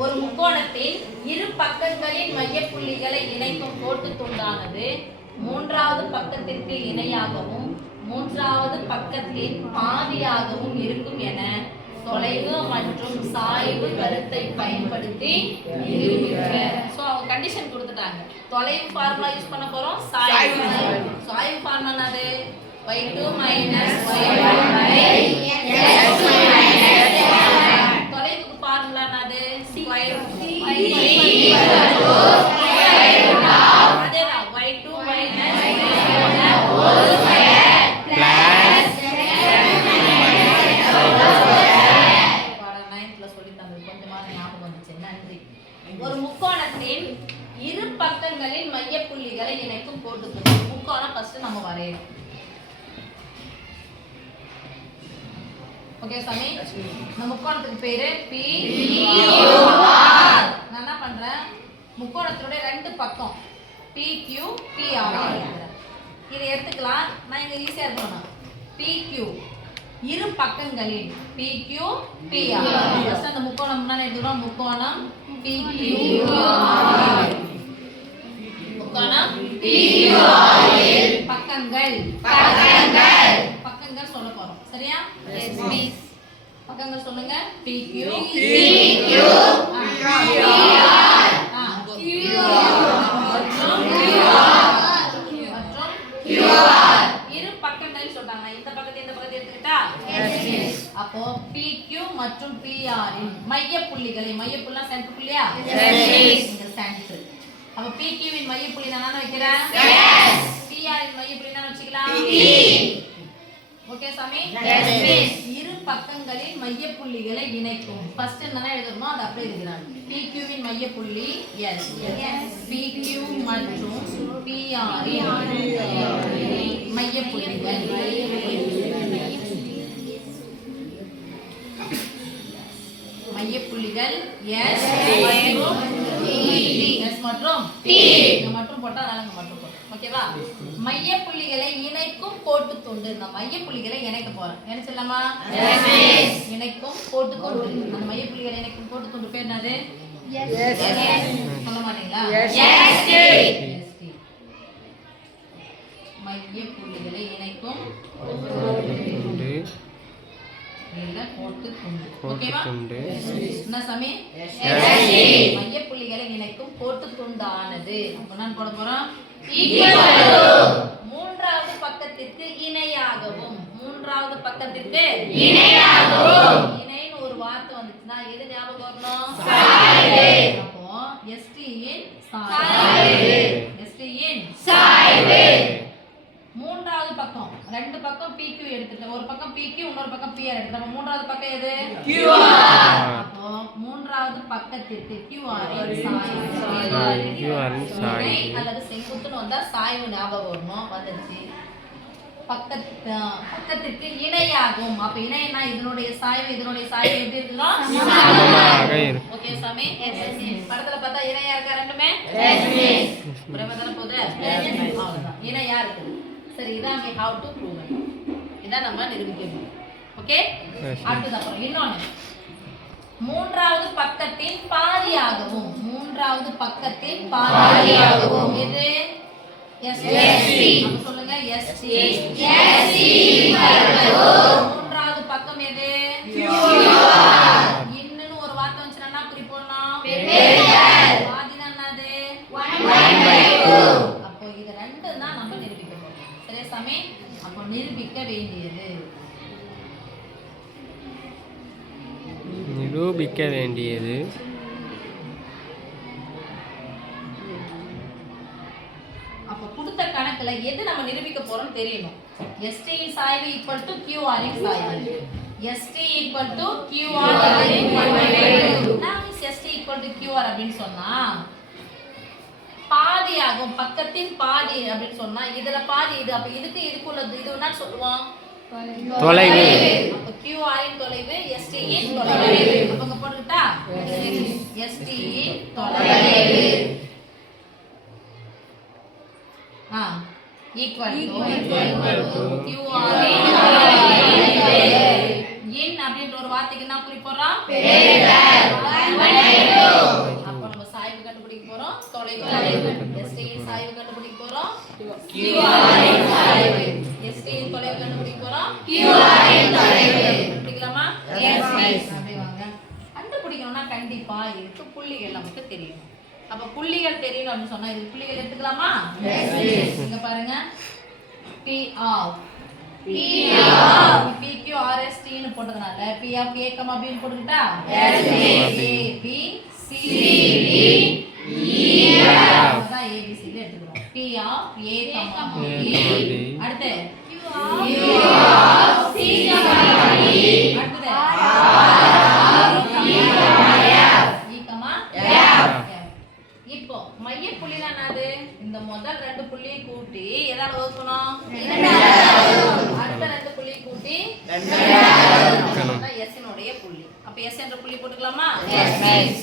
ஒரு முக்கோணத்தின் இரு பக்கங்களின் மையப்புள்ளிகளை இணைக்கும் கோட்டு துண்டானது மூன்றாவது பக்கத்திற்கு இணையாகவும் மூன்றாவது பக்கத்தின் பாதியாகவும் இருக்கும் என தொலைவு மற்றும் சாய்வு கருத்தை பயன்படுத்தி ஸோ அவங்க கண்டிஷன் கொடுத்துட்டாங்க. தொலைவு ஃபார்முலா யூஸ் பண்ண போறோம் சாய்வு சாய்வு ஃபார்முலா என்னது? Y டூ மைனஸ் தொலைவுக்கு We need a Q P R first அந்த முக்கோணம் முன்னாடி எடுத்துக்கிறோம் முக்கோணம் பி கியூ முக்கோணம் பி பக்கங்கள். பக்கங்கள். பக்கங்கள் சொல்ல போறோம். சரியா? பக்கங்கள் சொல்லுங்க. பி கியூ பக்கங்கள் சொல்றாங்க இந்த பக்கத்தை இந்த பக்கத்தை எடுத்துக்கிட்டா அப்போ PQ இன் மைய புள்ளிகளை மைய புள்ளா சென்டர் புள்ளியா சென்டர் அப்ப இன் மைய புள்ளி என்ன வைக்கிறேன்? இன் மைய புள்ளி நான் வச்சுக்கலாம். ஓகே சாமி? இரு பக்கங்களின் மைய புள்ளிகளை இணைக்கும் ஃபர்ஸ்ட் என்ன எழுதணுமோ அதை அப்படியே எழுதுறாங்க. இன் மைய புள்ளி எஸ் PQ மற்றும் இன் மைய புள்ளிகள் மைய புள்ளிகள் எஸ் மற்றும் எஸ் மற்றும் மட்டும் போட்டா அதனால மட்டும் போட்டோம் ஓகேவா? மைய புள்ளிகளை இணைக்கும் கோட்டு துண்டு இந்த மைய புள்ளிகளை இணைக்க போறோம் இணைச்சிடலாமா இணைக்கும் கோட்டு துண்டு அந்த மைய புள்ளிகளை இணைக்கும் கோட்டு துண்டு பேர் என்னது? சொல்ல மாட்டீங்களா? ST. மைய புள்ளிகளை இணைக்கும் மைய புள்ளிகளை இணைக்கும் கோட்டு துண்டானது. அப்ப நான் போட போறோம். மூன்றாவது பக்கத்திற்கு இணையாகவும். மூன்றாவது பக்கத்திற்கு இணையாகவும். இணைன்னு ஒரு வார்த்தை வந்துச்சுன்னா எது ஞாபகம் வரணும்? அப்போ எஸ்டி இன் ரெண்டு பக்கம் PQ எடுத்துட்டோம் ஒரு பக்கம் PQ இன்னொரு பக்கம் PR எடுத்துட்டோம் மூன்றாவது பக்கம் எது? அப்போ மூன்றாவது பக்கத்திற்கு. இணை அல்லது செங்குத்துன்னு வந்தா சாய்வு ஞாபகம் வரணும். வந்துருச்சு. பக்கத்து பக்கத்திற்கு இணையாகும். அப்ப இணைனா இதனுடைய சாய்வு இதனுடைய சாய்வு எப்படி இருக்கும். ஓகே சாமி. படத்துல பார்த்தா இணையா இருக்கா ரெண்டுமே? பிரேம தானே போகுது அவ்வளவுதான். இணையா இருக்குது. சரி இதான் have to prove it. இதான் நம்ம நிரூபிக்கணும். Okay Yes. அடுத்தது அப்புறம் இன்னொன்னு. மூன்றாவது பக்கத்தின் பாதியாகவும் மூன்றாவது பக்கத்தின் பாதியாகவும். எது? எஸ்டி சொல்லுங்க. எஸ்டி மூன்றாவது பக்கம் எது இன்னும் ஒரு வார்த்தை வந்துச்சுன்னா குறி போடணும் பாதினா என்னது அப்போ இது ரெண்டு தான் நம்ம நிரூபிக்க போறோம் சரியா சாமி அப்போ நிரூபிக்க வேண்டியது நிரூபிக்க வேண்டியது அப்போ கொடுத்த கணக்குல எது நம்ம நிரூபிக்க போறோம்னு தெரியணும். ST இன் சாய்வு ஈக்குவல் டு QR இன் சாய்வு. ST equal to QR ST equal to QR அப்படின்னு சொன்னா பாதி ஆகும் பக்கத்தின் பாதி அப்படின்னு சொன்னா இதுல பாதி இது அப்ப இதுக்கு இதுக்குள்ள இது என்ன சொல்லுவோம் தொலைவு. அப்ப QR இன் தொலைவு ST இன் தொலைவு. அப்ப இங்க போட்டுக்கிட்டா ST இன் தொலைவு. ஆ ஈக்குவல் டு QR இன் தொலைவு இன் அப்படின்ற ஒரு வார்த்தைக்கு என்ன குறி போடுறோம் ST யின் சாய்வு கண்டுபிடிக்க போறோம் ST யின் தொலைவு கண்டுபிடிக்க போறோம் கண்டுபிடிக்கலாமா அப்படியே வாங்க கண்டுபிடிக்கணும்னா கண்டிப்பா இதுக்கு புள்ளிகள் நமக்கு தெரியும் அப்ப புள்ளிகள் தெரியணும் அப்படின்னு சொன்னா இது புள்ளிகள் எடுத்துக்கலாமா இங்க பாருங்க P of P of P Q R of A comma B போட்டுக்கிட்டா A B C D E அதான் A B C ல எடுத்துக்கிறோம் P of A comma B. அடுத்து. Q of C comma D அடுத்து E கமா F இப்போ மைய புள்ளினா என்னது இந்த முதல் ரெண்டு புள்ளியை கூட்டி எதாவது வகுக்கணும்? அடுத்த ரெண்டு புள்ளியை கூட்டி எஸ் னுடைய புள்ளி. அப்ப எஸ் என்ற புள்ளி போட்டுக்கலாமா? எஸ்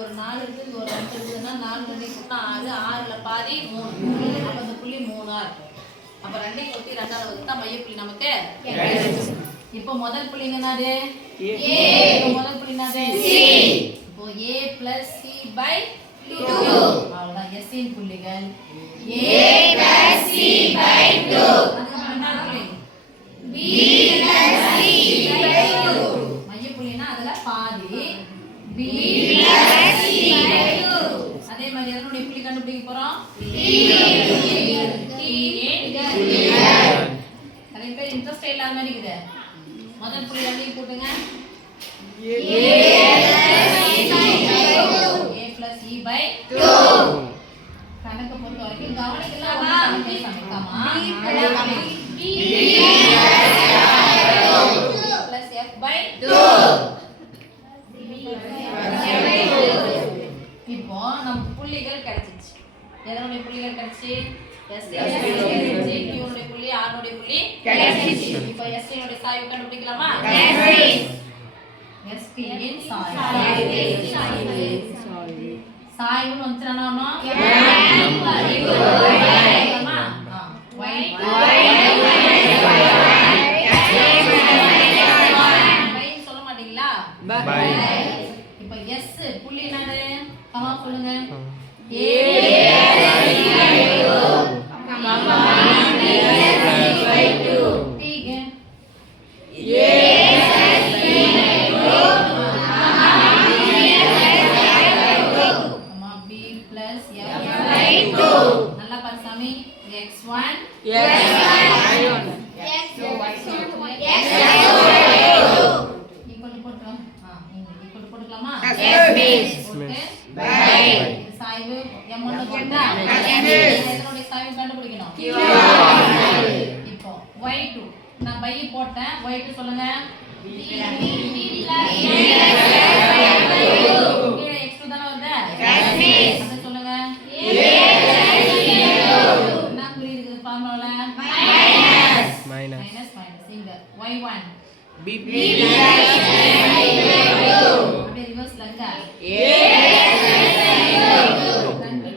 ஒரு நாலு இருக்கு இது ஒரு ரெண்டு இருக்குதுன்னா நாலு ரெண்டு கூட்டினா ஆறு ஆறுல பாதி மூணு. அப்ப அந்த புள்ளி மூணா இருக்கும். அப்ப ரெண்டையும் கூட்டி ரெண்டாவது வகுத்தா மையப்புள்ளி நமக்கு இப்போ முதல் புள்ளிங்க என்னது? ஏ. முதல் புள்ளி என்னது? இப்போ A plus C by two அவ்வளவுதான். எஸ் இன் புள்ளிகள். A plus C by two அதுக்கப்புறம் என்ன புள்ளி? B plus C by two first இல்லாத மாதிரி இருக்குது. முதல் புள்ளி ரெண்டையும் போட்டுங்க. A plus e E by கணக்கு பொறுத்த வரைக்கும் கவனிக்கலாம் ஒண்ணும் கணக்கே சமைக்காமா இப்போ நமக்கு புள்ளிகள் கிடைச்சிச்சு. எதனுடைய புள்ளிகள் கிடைச்சி? எஸ் கிடைச்சிச்சு Q புள்ளி R புள்ளி கிடைச்சிச்சு சாய்வு கண்டுபிடிக்கலாமா S ன் சாய்வு சாய்வுன்னு வந்துச்சுனா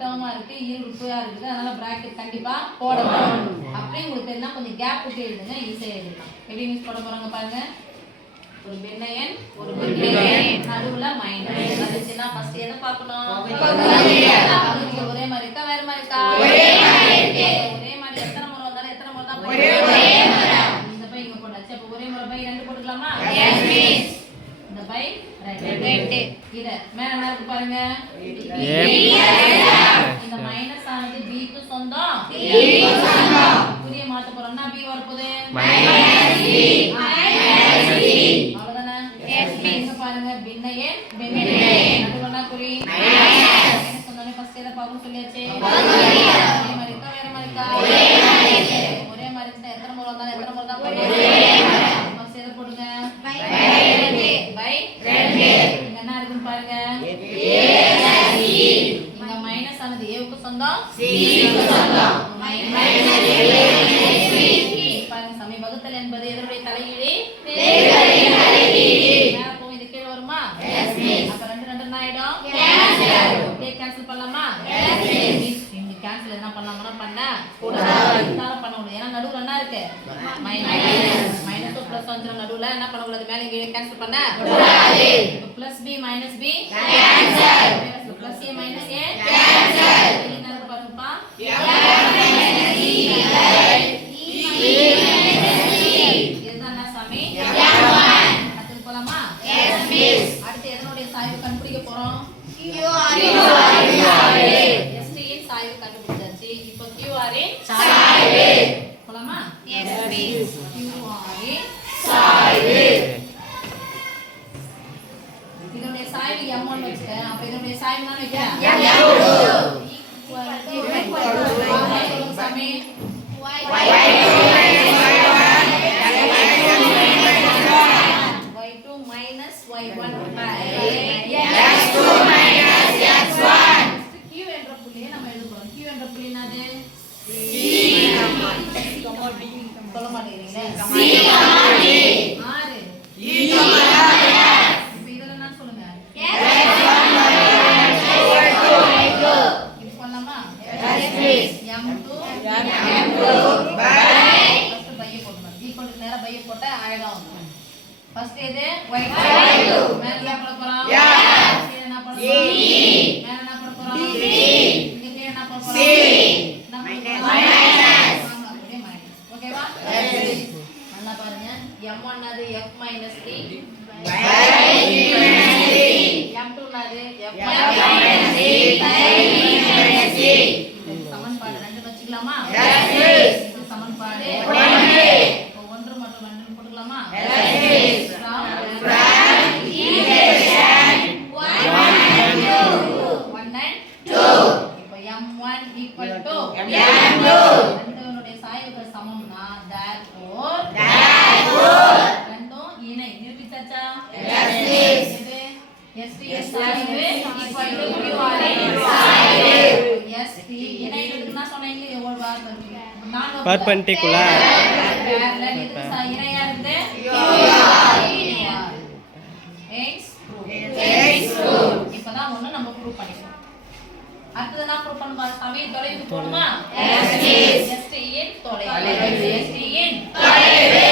டேர்மா இருக்கு. இரு உறுப்பா இருக்குது. அதனால பிராக்கெட் கண்டிப்பா போடணும். அப்படியே உங்களுக்கு என்ன கொஞ்சம் கேப் விட்டு எழுதுங்க. ஈஸியா எழுதலாம் எப்படி மிஸ் போட போறாங்க பாருங்க. ஒரு பின்னையன் ஒரு பின்னையன் நடுவுல மைனஸ் வந்துச்சுன்னா ஃபர்ஸ்ட் எதை பார்க்கணும்? ஒரே மாதிரி இருக்கா? வேற மாதிரி இருக்கா? ஒரே மாதிரி இருக்கு. ஒரே மாதிரி எத்தனை முறை வந்தாலும் எத்தனை முறை தான் ஒரே இந்த பை இங்க போட்டாச்சு. அப்ப ஒரே முறை பை ரெண்டு போட்டுக்கலாமா? இந்த பை பாருங்க. இந்த மைனஸ் ஆனது b க்கு சொந்தம். புரிய மாத்த போறோம்னா b வரப்போகுது. ஆயிடும் டே கேன்சல் பண்ணலாமா? நீங்க கேன்சல் என்ன பண்ணலாமா பண்ண. கூடாது. பண்ண முடியும் ஏன்னா நடுவுல என்ன இருக்கு? மைனஸ் மைனஸ் பிளஸ் வந்து நடுவுல என்ன பண்ண கூடாது? மேல கீழே கேன்சல் பண்ண. கூடாது. Plus B minus B cancel plus A minus A cancel என்ன இருக்கு பாருங்கப்பா E. e, e, e. Pasti ada yang? Wai Kayu. Mari kita. Ya. குட்டிக்குள்ள இப்பதான் ஒண்ணு நம்ம ப்ரூவ் பண்ணிக்கணும் அடுத்தது என்ன ப்ரூவ் பண்ண பாரு சமய தொலைவு போடுமா எஸ்டிஎன் தொலைவு எஸ்டிஎன் தொலைவு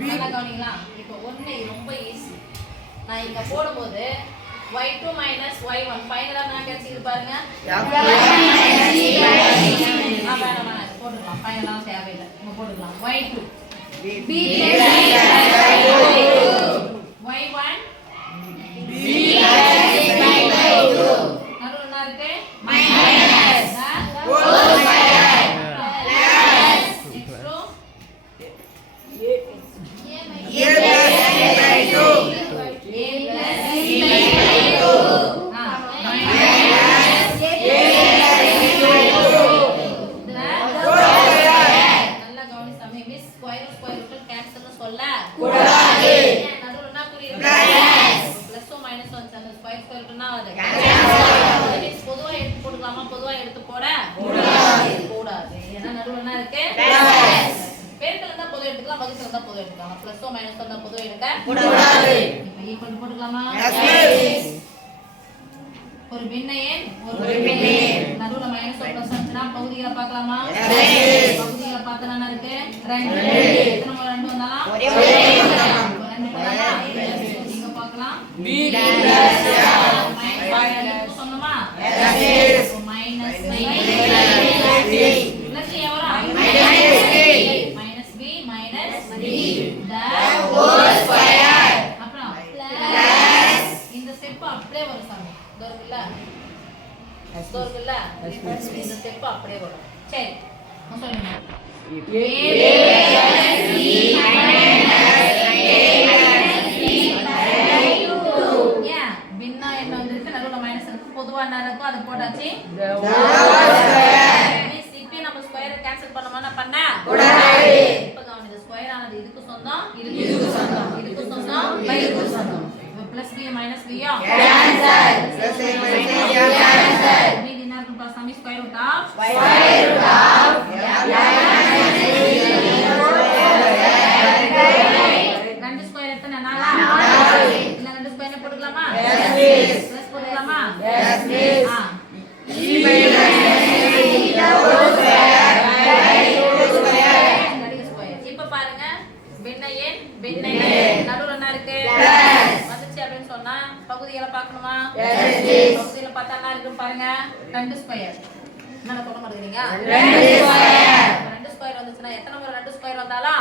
நல்லா கவனிங்களா இப்போ ஒன்று ரொம்ப ஈஸி நான் இங்கே போடும்போது y2 minus y1 ஃபைனலா நான் கேன்சல் பாருங்க ஆ வேணாம் வேணாம் போட்டுக்கலாம் ஃபைனலா தேவையில்லை நம்ம போட்டுக்கலாம் y2 b பகுதிகளை பார்க்கலாமா? பகுதிகளை பார்த்தா என்ன இருக்கு ரெண்டு இருக்கும் அது போட்டாச்சு. Means இப்பயே நம்ம ஸ்கொயர் கேன்சல் பண்ணோமா நான் பண்ண? இப்ப கவனிங்க ஸ்கொயர் ஆனது இதுக்கு சொந்தம் இதுக்கு சொந்தம். இதுக்கு சொந்தம் இதுக்கு சொந்தம். பிளஸ் பி மைனஸ் பாஸ் சாமி ஸ்கொயர் ரூட் ஆஃப் பின்ன எண் பின்ன எண் நடுவுல என்ன இருக்கு வந்துச்சு அப்படின்னு சொன்னா பகுதிகளை பார்க்கணுமா பகுதியில பார்த்தா என்ன இருக்கு பாருங்க ரெண்டு ஸ்கொயர் என்ன சொல்ல மாட்டேங்கிறீங்க ரெண்டு ஸ்கொயர் வந்துச்சுன்னா எத்தனை முறை ரெண்டு ஸ்கொயர் வந்தாலும்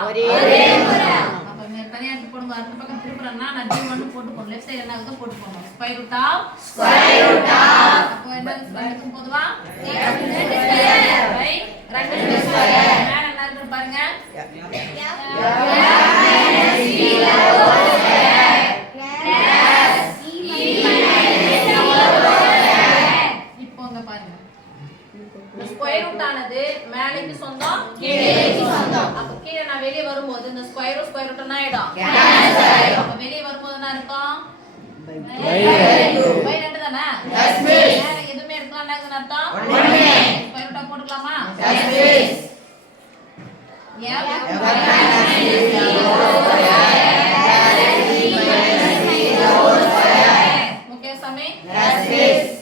தனியா போடுங்க அந்த பக்கம் திருப்புறேன்னா நான் டி போட்டு போடணும் லெஃப்ட் சைடு என்ன போட்டு போடணும் square root of square root of அப்போ என்ன பொதுவா ரெண்டு ஸ்கொயர் என்ன இருக்கு பாருங்க. இப்போ பாருங்க. ஸ்கொயர் ரூட் ஆனது மேலைக்கு சொந்தம் கீழேக்கு சொந்தம். அப்ப கீழே நான் வெளிய வரும்போது இந்த ஸ்கொயர் ரூட் ஸ்கொயர் ரூட் என்ன ஆயிடும் அப்ப வெளிய வரும்போது என்ன இருக்கும்? பை ரெண்டு தானே? மேல எதுவுமே இருக்கலாம் என்ன அர்த்தம்? ஸ்கொயர் ரூட்டா போட்டுக்கலாமா?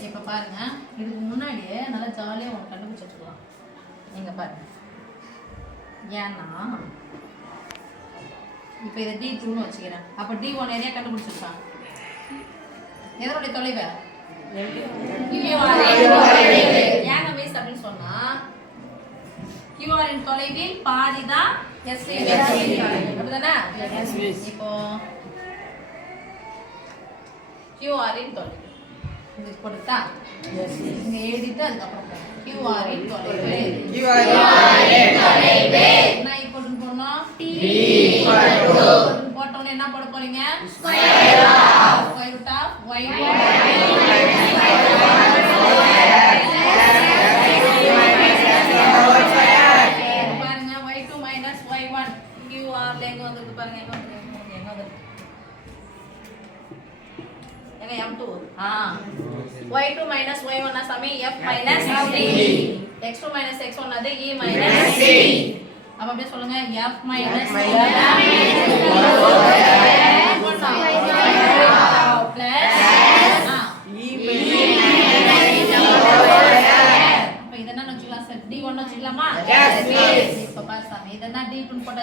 இப்ப பாருங்க. இதுக்கு முன்னாடியே நல்லா ஜாலியா ஒன்று கண்டுபிடிச்சிருக்கலாம் நீங்க பாருங்க. ஏன்னா இப்போ இதை டி டூன்னு வச்சுக்கிறேன். அப்போ டி ஒன் ஏரியா கண்டுபிடிச்சிருக்காங்க எதனுடைய தொலைவு ஏங்க மிஸ் அப்படின்னு சொன்னா கியூஆரின் தொலைவில் பாதி தான் எஸ்டி அப்படிதானே? இப்போ கியூஆரின் தொலைவு. இது கொடுத்தா? இங்க எழுதிட்டு அதுக்கப்புறம் கியூஆரின் தொலைவு. என்ன ஈக்குவல் போடணும் போட்டோன்னே என்ன போட போறீங்க? Square root of Y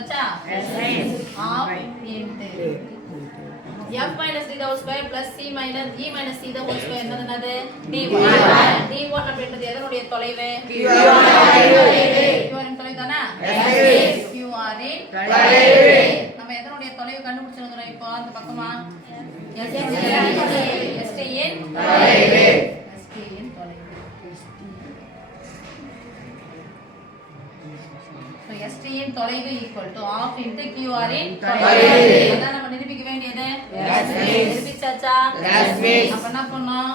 d2 போட்டாச்சா of into f minus d whole square plus c minus e minus c whole square என்னது? என்னது d1 d1 அப்படின்றது எதனுடைய தொலைவு? இன் தொலைவு தானே? Qr இன் நம்ம எதனுடைய தொலைவு கண்டுபிடிச்சிருக்கிறோம் இப்போ? அந்த பக்கமா? ST இன் ST இன் தொலைவு equal to half into QR இன் தொலைவு. அதான் நம்ம நிரூபிக்க வேண்டியது. நிரூபிச்சாச்சா? அப்ப என்ன பண்ணோம்?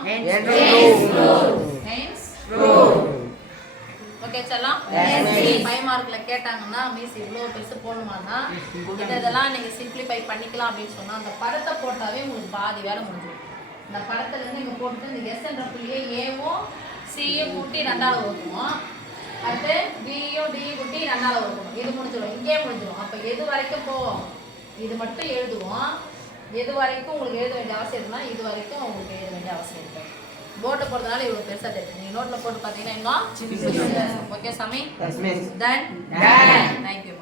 ஓகே செல்லம். ஃபைவ் மார்க்ல கேட்டாங்கன்னா மிஸ் இவ்வளோ பெருசு போடணுமான்னா இது இதெல்லாம் நீங்க சிம்பிளிஃபை பண்ணிக்கலாம் அப்படின்னு சொன்னா அந்த படத்தை போட்டாவே உங்களுக்கு பாதி வேலை முடிஞ்சிடும். இந்த படத்துல இருந்து இங்க போட்டுட்டு இந்த எஸ் என்ற புள்ளியை ஏவும் சியும் கூட்டி ரெண்டாவது வகுப்போம் அடுத்து பியும் டி கூட்டி ரெண்டாவது வகுப்போம் இது முடிஞ்சிடும் இங்கேயே முடிஞ்சிடும் அப்ப எது வரைக்கும் போவோம்? இது மட்டும் எழுதுவோம். எது வரைக்கும் உங்களுக்கு எழுத வேண்டிய அவசியம் இருக்குன்னா இது வரைக்கும் உங்களுக்கு எழுத வேண்டிய அவசியம் இருக்கு. போர்ட்டை போடுறதுனால இவ்வளவு பெருசா தெரியுது. நீங்க நோட்ல போட்டு பாத்தீங்கன்னா இன்னும் ஓகே சாமி. Then thank you you.